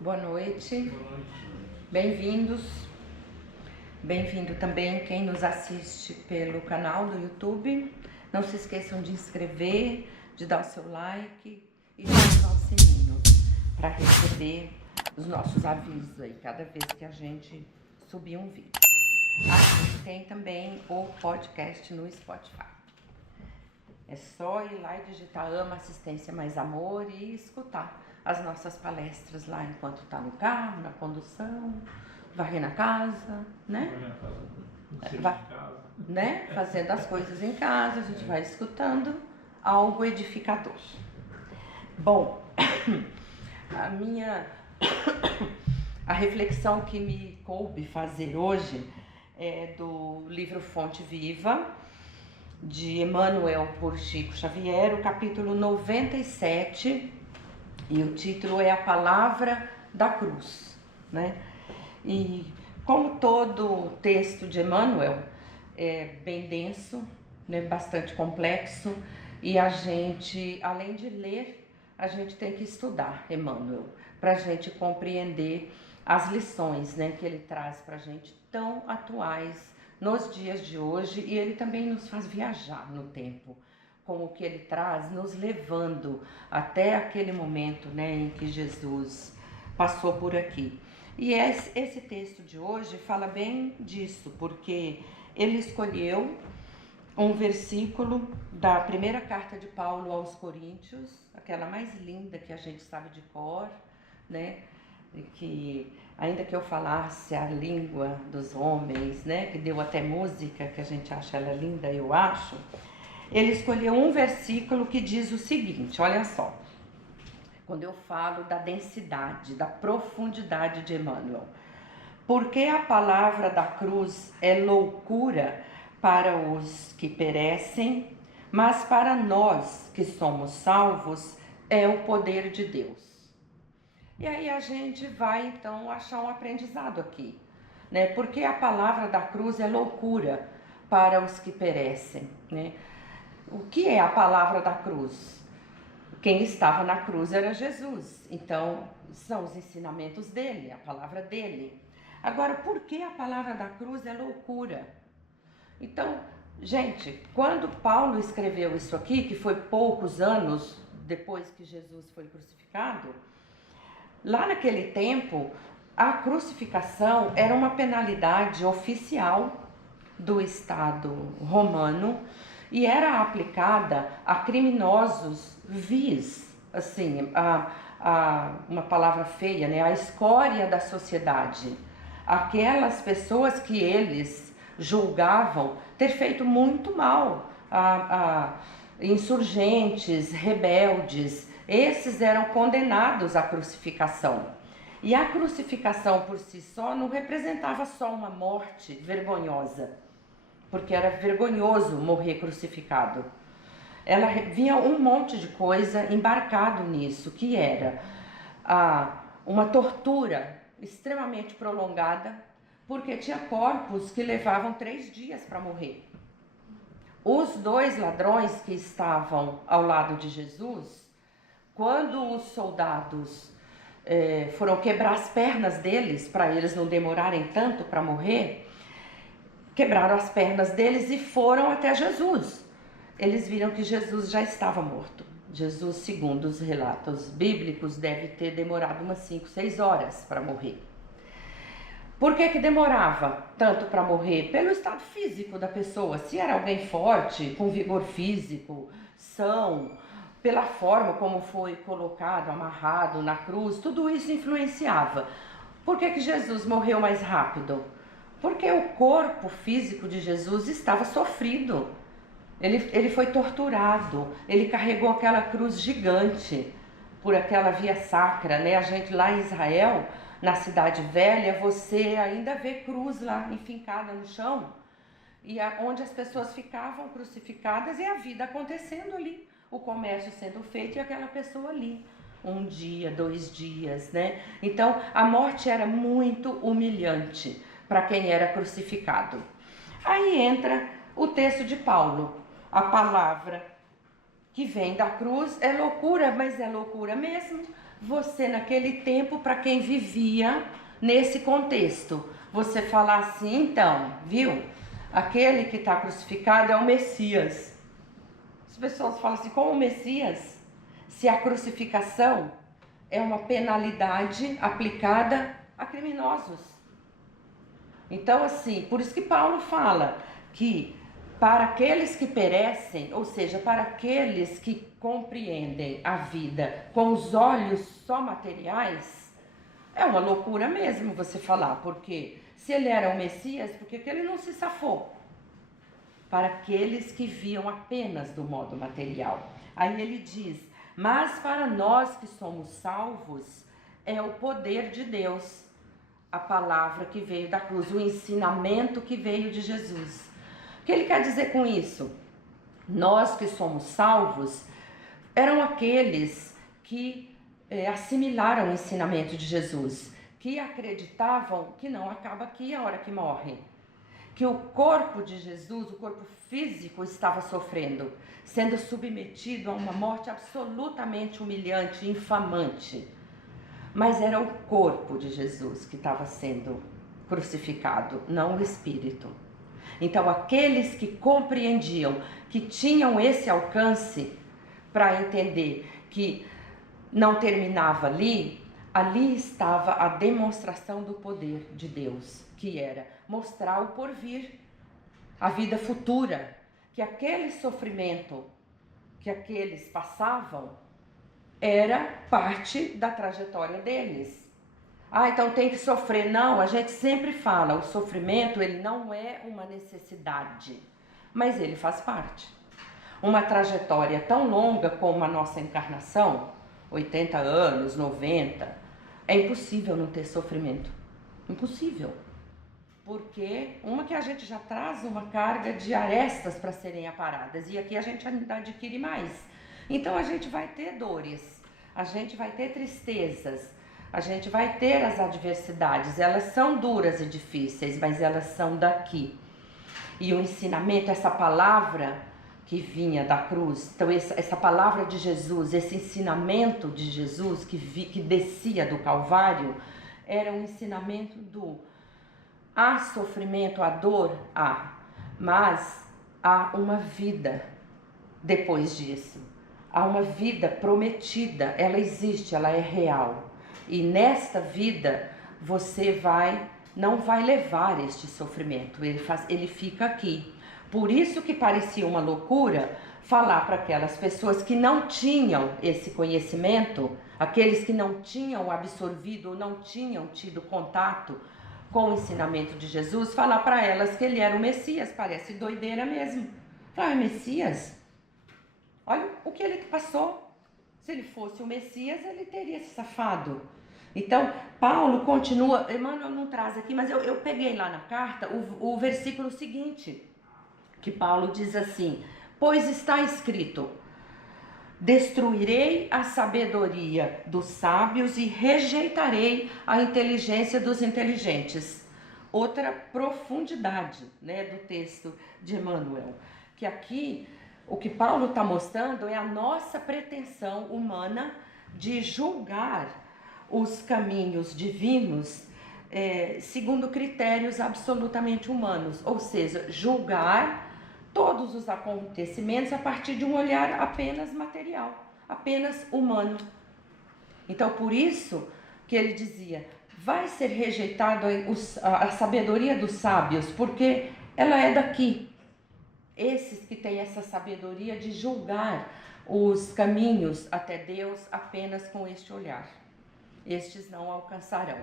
Boa noite, bem-vindos. Bem-vindo também quem nos assiste pelo canal do YouTube. Não se esqueçam de inscrever, de dar o seu like e de ativar o sininho para receber os nossos avisos aí cada vez que a gente subir um vídeo. A gente tem também o podcast no Spotify. É só ir lá e digitar Ama Assistência Mais Amor e escutar as nossas palestras lá enquanto tá no carro, na condução, varrendo a casa, né? Né? Fazendo as coisas em casa, a gente vai escutando algo edificador. Bom, a reflexão que me coube fazer hoje é do livro Fonte Viva, de Emmanuel por Chico Xavier, o capítulo 97, e o título é A Palavra da Cruz, né? E como todo texto de Emmanuel é bem denso, né, bastante complexo, e a gente, além de ler, a gente tem que estudar Emmanuel, para a gente compreender as lições, né, que ele traz para a gente tão atuais nos dias de hoje, e ele também nos faz viajar no tempo, com o que ele traz, nos levando até aquele momento, né, em que Jesus passou por aqui. E esse texto de hoje fala bem disso, porque ele escolheu um versículo da primeira carta de Paulo aos Coríntios, aquela mais linda que a gente sabe de cor, né? Que ainda que eu falasse a língua dos homens, né, que deu até música, que a gente acha ela linda, eu acho, ele escolheu um versículo que diz o seguinte, olha só, quando eu falo da densidade, da profundidade de Emmanuel, porque a palavra da cruz é loucura para os que perecem, mas para nós que somos salvos é o poder de Deus. E aí a gente vai então achar um aprendizado aqui, né? Porque a palavra da cruz é loucura para os que perecem, né? O que é a palavra da cruz? Quem estava na cruz era Jesus, então são os ensinamentos dele, a palavra dele. Agora, por que a palavra da cruz é loucura? Então, gente, quando Paulo escreveu isso aqui, que foi poucos anos depois que Jesus foi crucificado, lá naquele tempo, a crucificação era uma penalidade oficial do Estado romano e era aplicada a criminosos vis, assim, uma palavra feia, né? A escória da sociedade. Aquelas pessoas que eles julgavam ter feito muito mal, insurgentes, rebeldes, esses eram condenados à crucificação. E a crucificação por si só não representava só uma morte vergonhosa, porque era vergonhoso morrer crucificado. Ela vinha um monte de coisa embarcado nisso, que era uma tortura extremamente prolongada, porque tinha corpos que levavam 3 dias para morrer. Os 2 ladrões que estavam ao lado de Jesus, quando os soldados foram quebrar as pernas deles, para eles não demorarem tanto para morrer, quebraram as pernas deles e foram até Jesus. Eles viram que Jesus já estava morto. Jesus, segundo os relatos bíblicos, deve ter demorado umas 5, 6 horas para morrer. Por que demorava tanto para morrer? Pelo estado físico da pessoa. Se era alguém forte, com vigor físico, são, pela forma como foi colocado, amarrado na cruz, tudo isso influenciava. Por que Jesus morreu mais rápido? Porque o corpo físico de Jesus estava sofrido. Ele foi torturado, ele carregou aquela cruz gigante por aquela via sacra, né? A gente lá em Israel, na Cidade Velha, você ainda vê cruz lá enfincada no chão, e onde as pessoas ficavam crucificadas e a vida acontecendo ali, o comércio sendo feito e aquela pessoa ali, 1 dia, 2 dias, né? Então a morte era muito humilhante para quem era crucificado. Aí entra o texto de Paulo, a palavra que vem da cruz é loucura, mas é loucura mesmo, você naquele tempo, para quem vivia nesse contexto, você falar assim, então, viu? Aquele que está crucificado é o Messias. As pessoas falam assim, como o Messias? Se a crucificação é uma penalidade aplicada a criminosos. Então, assim, por isso que Paulo fala que para aqueles que perecem, ou seja, para aqueles que compreendem a vida com os olhos só materiais, é uma loucura mesmo você falar, porque se ele era o Messias, por que ele não se safou? Para aqueles que viam apenas do modo material. Aí ele diz, mas para nós que somos salvos, é o poder de Deus, a palavra que veio da cruz, o ensinamento que veio de Jesus. O que ele quer dizer com isso? Nós que somos salvos, eram aqueles que assimilaram o ensinamento de Jesus, que acreditavam que não acaba aqui a hora que morre, que o corpo de Jesus, o corpo físico, estava sofrendo, sendo submetido a uma morte absolutamente humilhante, infamante. Mas era o corpo de Jesus que estava sendo crucificado, não o espírito. Então, aqueles que compreendiam, que tinham esse alcance para entender que não terminava ali, ali estava a demonstração do poder de Deus, que era mostrar o porvir, a vida futura, que aquele sofrimento que aqueles passavam era parte da trajetória deles. Então tem que sofrer. Não, a gente sempre fala, o sofrimento ele não é uma necessidade, mas ele faz parte. Uma trajetória tão longa como a nossa encarnação, 80 anos, 90, é impossível não ter sofrimento. Impossível. Porque uma que a gente já traz uma carga de arestas para serem aparadas, e aqui a gente ainda adquire mais. Então a gente vai ter dores, a gente vai ter tristezas, a gente vai ter as adversidades. Elas são duras e difíceis, mas elas são daqui. E o ensinamento, essa palavra que vinha da cruz, então essa palavra de Jesus, esse ensinamento de Jesus que descia do Calvário, era um ensinamento do há sofrimento, há dor, mas há uma vida depois disso. Há uma vida prometida, ela existe, ela é real. E nesta vida você não vai levar este sofrimento, ele fica aqui. Por isso que parecia uma loucura falar para aquelas pessoas que não tinham esse conhecimento, aqueles que não tinham absorvido ou não tinham tido contato com o ensinamento de Jesus, falar para elas que ele era o Messias. Parece doideira mesmo. Falar, Messias? Olha o que ele passou. Se ele fosse o Messias, ele teria se safado. Então, Paulo continua, Emmanuel não traz aqui, mas eu peguei lá na carta o versículo seguinte, que Paulo diz assim, pois está escrito, destruirei a sabedoria dos sábios e rejeitarei a inteligência dos inteligentes. Outra profundidade, do texto de Emmanuel, que aqui o que Paulo está mostrando é a nossa pretensão humana de julgar os caminhos divinos segundo critérios absolutamente humanos, ou seja, julgar todos os acontecimentos a partir de um olhar apenas material, apenas humano. Então, por isso que ele dizia, vai ser rejeitado a sabedoria dos sábios, porque ela é daqui. Esses que têm essa sabedoria de julgar os caminhos até Deus apenas com este olhar, estes não alcançarão.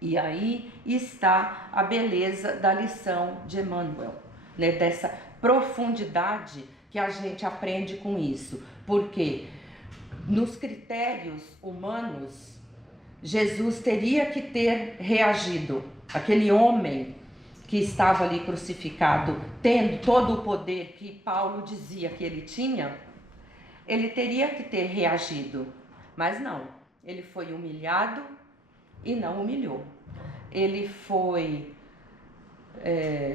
E aí está a beleza da lição de Emmanuel, dessa profundidade que a gente aprende com isso, porque nos critérios humanos, Jesus teria que ter reagido, aquele homem que estava ali crucificado, tendo todo o poder que Paulo dizia que ele tinha, ele teria que ter reagido, mas não, ele foi humilhado e não humilhou. Ele foi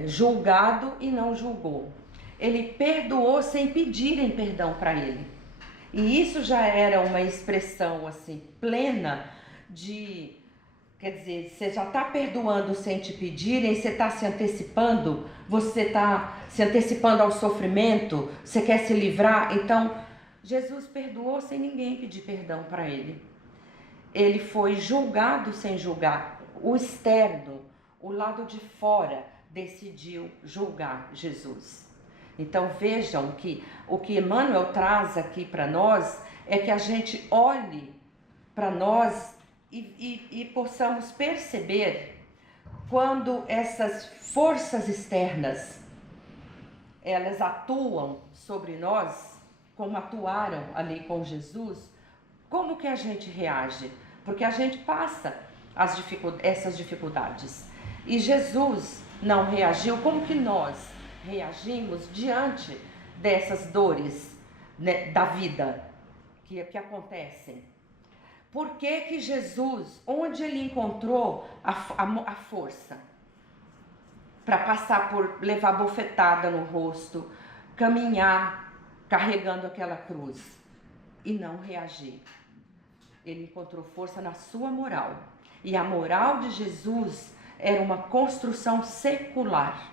julgado e não julgou. Ele perdoou sem pedirem perdão para ele. E isso já era uma expressão assim plena de, quer dizer, você já está perdoando sem te pedirem, você está se antecipando, você está se antecipando ao sofrimento, você quer se livrar. Então, Jesus perdoou sem ninguém pedir perdão para ele. Ele foi julgado sem julgar. O externo, o lado de fora, decidiu julgar Jesus. Então vejam que o que Emmanuel traz aqui para nós é que a gente olhe para nós e possamos perceber quando essas forças externas elas atuam sobre nós, como atuaram ali com Jesus, como que a gente reage? Porque a gente passa essas dificuldades. E Jesus não reagiu, como que nós reagimos diante dessas dores, né, da vida que acontecem? Por que Jesus, onde ele encontrou a força para passar por levar bofetada no rosto, caminhar carregando aquela cruz e não reagir? Ele encontrou força na sua moral. E a moral de Jesus era uma construção secular.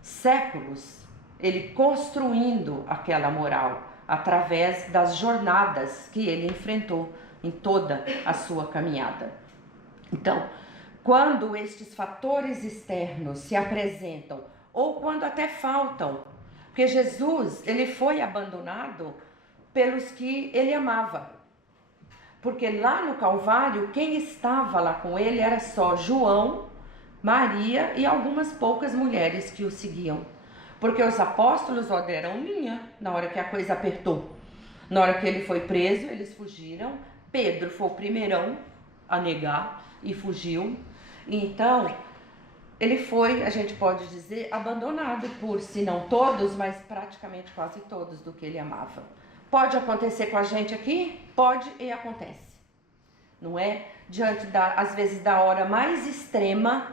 Séculos ele construindo aquela moral através das jornadas que ele enfrentou em toda a sua caminhada. Então, quando estes fatores externos se apresentam, ou quando até faltam, porque Jesus, ele foi abandonado pelos que ele amava. Porque lá no Calvário, quem estava lá com ele era só João, Maria e algumas poucas mulheres que o seguiam. Porque os apóstolos deram linha na hora que a coisa apertou. Na hora que ele foi preso, eles fugiram. Pedro foi o primeirão a negar e fugiu. Então, ele foi, a gente pode dizer, abandonado por, se não todos, mas praticamente quase todos do que ele amava. Pode acontecer com a gente aqui? Pode e acontece. Não é? Diante, às vezes, da hora mais extrema,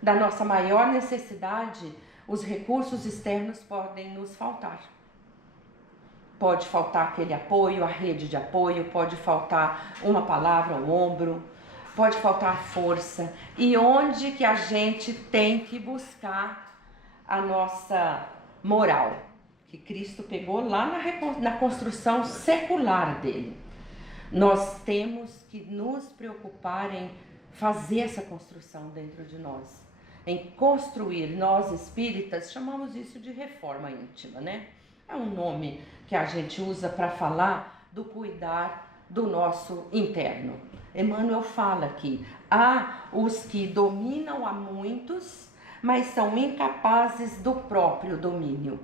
da nossa maior necessidade, os recursos externos podem nos faltar. Pode faltar aquele apoio, a rede de apoio, pode faltar uma palavra, um ombro, pode faltar força. E onde que a gente tem que buscar a nossa moral? Que Cristo pegou lá na construção secular dele. Nós temos que nos preocupar em fazer essa construção dentro de nós, em construir. Nós espíritas chamamos isso de reforma íntima, né? É um nome que a gente usa para falar do cuidar do nosso interno. Emmanuel fala que há os que dominam a muitos, mas são incapazes do próprio domínio,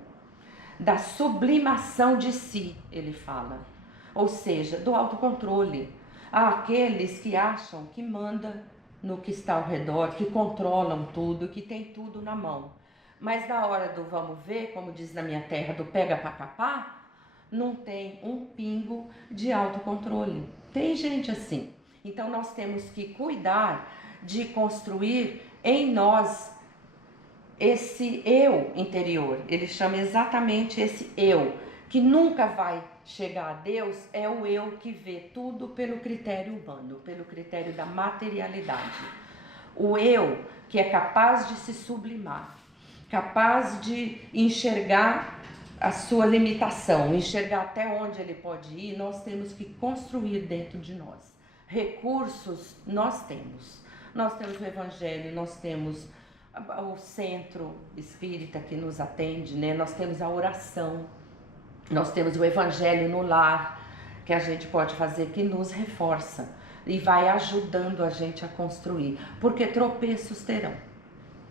da sublimação de si, ele fala, ou seja, do autocontrole. Há aqueles que acham que manda no que está ao redor, que controlam tudo, que tem tudo na mão. Mas na hora do vamos ver, como diz na minha terra, do pega pra capar, não tem um pingo de autocontrole. Tem gente assim. Então nós temos que cuidar de construir em nós esse eu interior. Ele chama exatamente esse eu, que nunca vai chegar a Deus, é o eu que vê tudo pelo critério humano, pelo critério da materialidade. O eu que é capaz de se sublimar, capaz de enxergar a sua limitação, enxergar até onde ele pode ir. Nós temos que construir dentro de nós. Recursos nós temos. Nós temos o Evangelho, nós temos o centro espírita que nos atende, né? Nós temos a oração, nós temos o Evangelho no lar, que a gente pode fazer, que nos reforça e vai ajudando a gente a construir, porque tropeços terão,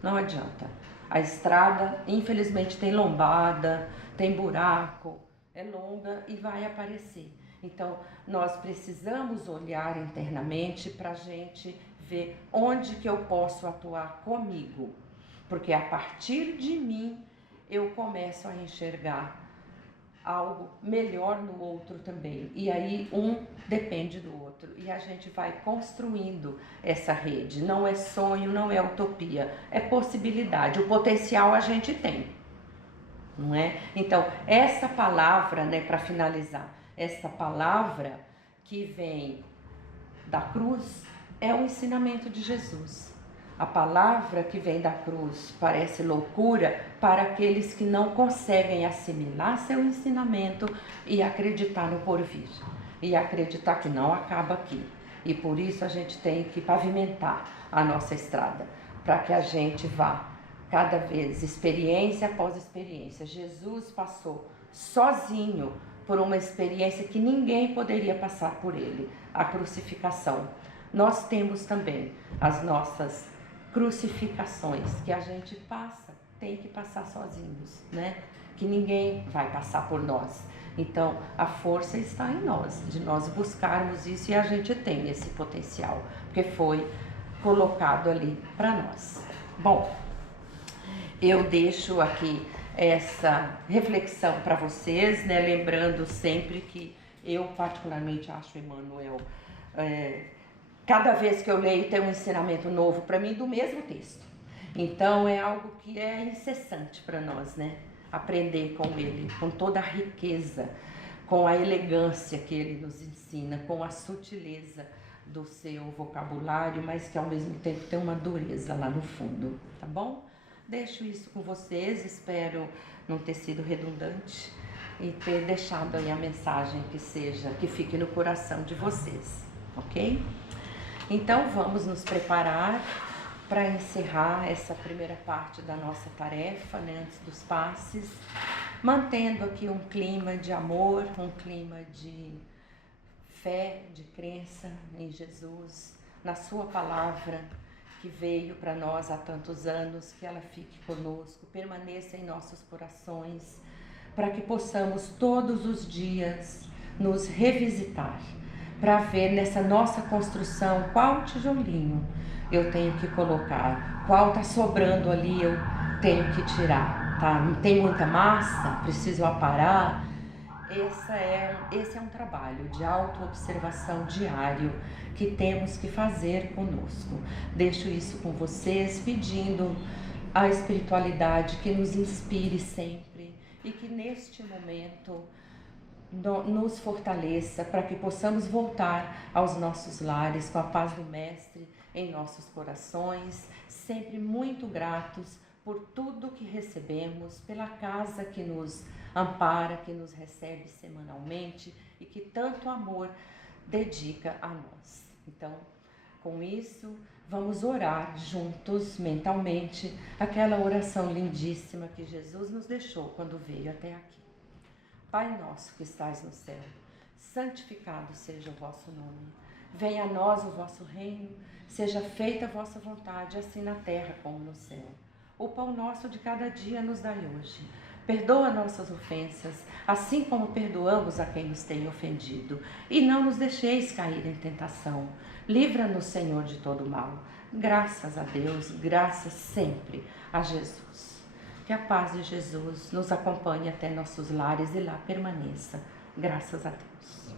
não adianta. A estrada, infelizmente, tem lombada, tem buraco, é longa e vai aparecer. Então, nós precisamos olhar internamente para a gente ver onde que eu posso atuar comigo. Porque a partir de mim, eu começo a enxergar algo melhor no outro também. E aí, um depende do outro. E a gente vai construindo essa rede. Não é sonho, não é utopia, é possibilidade. O potencial a gente tem, não é? Então, essa palavra, né, para finalizar, essa palavra que vem da cruz é o ensinamento de Jesus. A palavra que vem da cruz parece loucura para aqueles que não conseguem assimilar seu ensinamento e acreditar no porvir. E acreditar que não acaba aqui. E por isso a gente tem que pavimentar a nossa estrada, para que a gente vá cada vez, experiência após experiência. Jesus passou sozinho por uma experiência que ninguém poderia passar por ele, a crucificação. Nós temos também as nossas crucificações que a gente passa, tem que passar sozinhos, né? Que ninguém vai passar por nós. Então, a força está em nós, de nós buscarmos isso, e a gente tem esse potencial, porque foi colocado ali para nós. Bom, eu deixo aqui essa reflexão para vocês, né? Lembrando sempre que eu particularmente acho Emmanuel, cada vez que eu leio tem um ensinamento novo para mim do mesmo texto. Então é algo que é incessante para nós, né? Aprender com ele, com toda a riqueza, com a elegância que ele nos ensina, com a sutileza do seu vocabulário, mas que ao mesmo tempo tem uma dureza lá no fundo, tá bom? Deixo isso com vocês, espero não ter sido redundante e ter deixado aí a mensagem que fique no coração de vocês, ok? Então vamos nos preparar para encerrar essa primeira parte da nossa tarefa, né, antes dos passes, mantendo aqui um clima de amor, um clima de fé, de crença em Jesus, na sua palavra, que veio para nós há tantos anos, que ela fique conosco, permaneça em nossos corações, para que possamos todos os dias nos revisitar, para ver nessa nossa construção qual tijolinho eu tenho que colocar, qual está sobrando ali eu tenho que tirar, tá? Não tem muita massa, preciso aparar. Esse é um trabalho de autoobservação diário que temos que fazer conosco. Deixo isso com vocês, pedindo a espiritualidade que nos inspire sempre e que neste momento nos fortaleça para que possamos voltar aos nossos lares com a paz do Mestre em nossos corações, sempre muito gratos por tudo que recebemos, pela casa que nos ampara, que nos recebe semanalmente e que tanto amor dedica a nós. Então, com isso, vamos orar juntos, mentalmente, aquela oração lindíssima que Jesus nos deixou quando veio até aqui. Pai nosso que estais no céu, santificado seja o vosso nome. Venha a nós o vosso reino, seja feita a vossa vontade, assim na terra como no céu. O pão nosso de cada dia nos dai hoje. Perdoa nossas ofensas, assim como perdoamos a quem nos tem ofendido. E não nos deixeis cair em tentação. Livra-nos, Senhor, de todo mal. Graças a Deus, graças sempre a Jesus. Que a paz de Jesus nos acompanhe até nossos lares e lá permaneça. Graças a Deus.